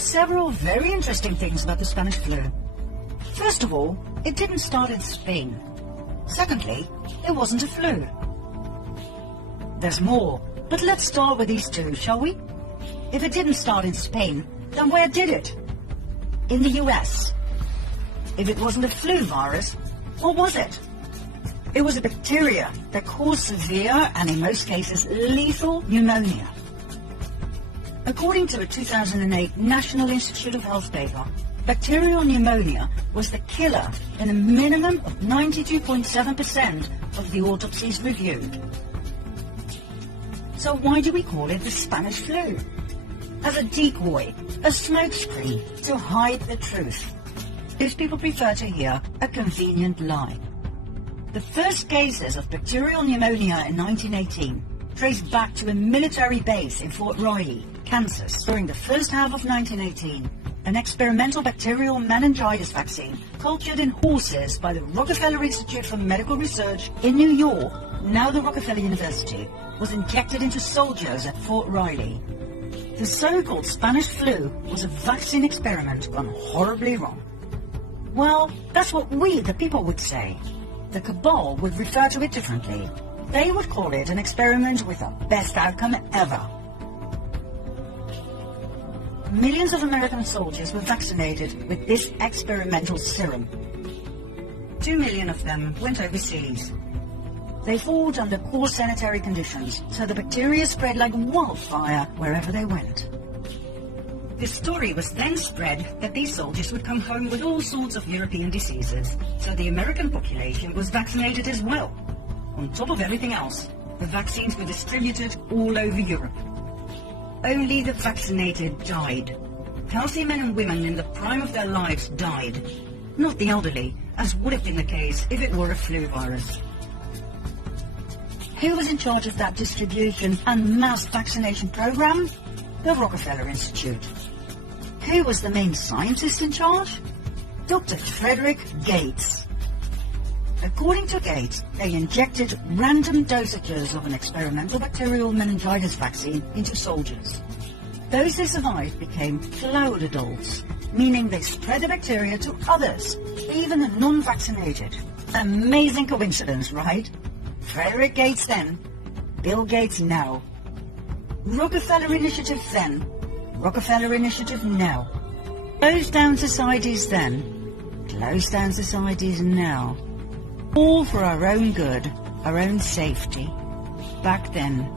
several very interesting things about the Spanish flu. First of all, it didn't start in Spain. Secondly, it wasn't a flu. There's more, but let's start with these two, shall we? If it didn't start in Spain, then where did it? In the US. If it wasn't a flu virus, what was it? It was a bacteria that caused severe and in most cases lethal pneumonia. According to a 2008 National Institute of Health paper, bacterial pneumonia was the killer in a minimum of 92.7% of the autopsies reviewed. So why do we call it the Spanish flu? As a decoy, a smokescreen to hide the truth. If people prefer to hear a convenient lie. The first cases of bacterial pneumonia in 1918 traced back to a military base in Fort Riley, Kansas. During the first half of 1918, an experimental bacterial meningitis vaccine cultured in horses by the Rockefeller Institute for Medical Research in New York, now the Rockefeller University, was injected into soldiers at Fort Riley. The so-called Spanish flu was a vaccine experiment gone horribly wrong. Well, that's what we, the people, would say. The cabal would refer to it differently. They would call it an experiment with the best outcome ever. Millions of American soldiers were vaccinated with this experimental serum. 2 million of them went overseas. They fought under poor sanitary conditions, so the bacteria spread like wildfire wherever they went. The story was then spread that these soldiers would come home with all sorts of European diseases, so the American population was vaccinated as well. On top of everything else, the vaccines were distributed all over Europe. Only the vaccinated died. Healthy men and women in the prime of their lives died, not the elderly, as would have been the case if it were a flu virus. Who was in charge of that distribution and mass vaccination program? The Rockefeller Institute. Who was the main scientist in charge? Dr. Frederick Gates. According to Gates, they injected random dosages of an experimental bacterial meningitis vaccine into soldiers. Those who survived became cloud adults, meaning they spread the bacteria to others, even the non-vaccinated. Amazing coincidence, right? Frederick Gates then, Bill Gates now. Rockefeller Initiative then, Rockefeller Initiative now. Closed down societies then, closed down societies now. All for our own good, our own safety. Back then.